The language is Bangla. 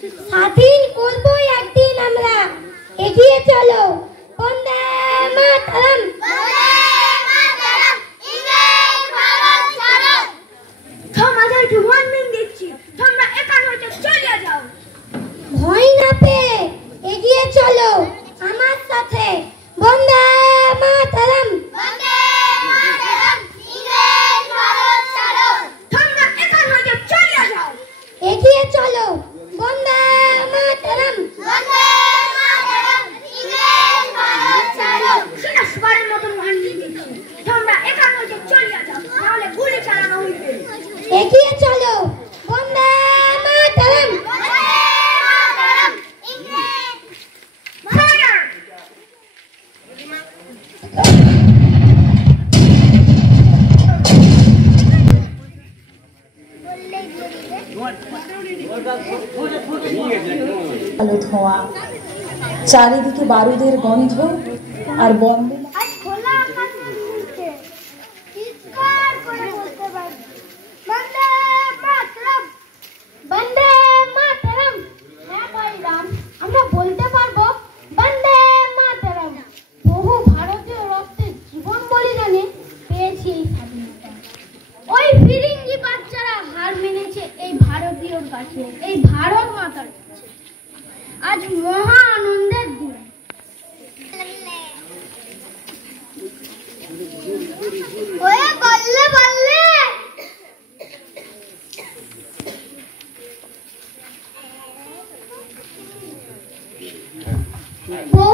স্বাধীন করবো একদিন আমরা, এগিয়ে চলো বন্দে মাতরম। তোমাদের ওয়ার্নিং দিচ্ছি, তোমরা এখান হইতে চলে যাও। ভয় না পেয়ে এগিয়ে চলো আমার সাথে বন্দে মাতরম। তোমরা এখান হইতে চলে যাও। এগিয়ে চলো বন্দে মাতরম। সেটা সবারের মতন ওয়ার্নিং দিচ্ছি, তোমরা এখান হইতে চলে যাও, নাহলে গুলি চালানো হইবে। এগিয়ে চলো বন্দে মাতরম। আলো ধোঁয়া, চারিদিকে বারুদের গন্ধ আর বন্ধ। আজ খোলা আকাশের নিচে চিৎকার করে বলতে পারবো বন্দে মাতরম, বন্দে মাতরম। হ্যাঁ ভাইরাম, আমরা বলতে পারবো বন্দে মাতরম। বহু ভারতীয় রক্তের জীবন বলিদানে পেয়েছি এই স্বাধীনতা। ওই ফিরিঙ্গি বাচ্চারা হার মেনেছে এই ভারতীয়র কাছে, এই ভারত মাতার কাছে। আজ মহা আনন্দের দিন। ওরে বললে বললে বহু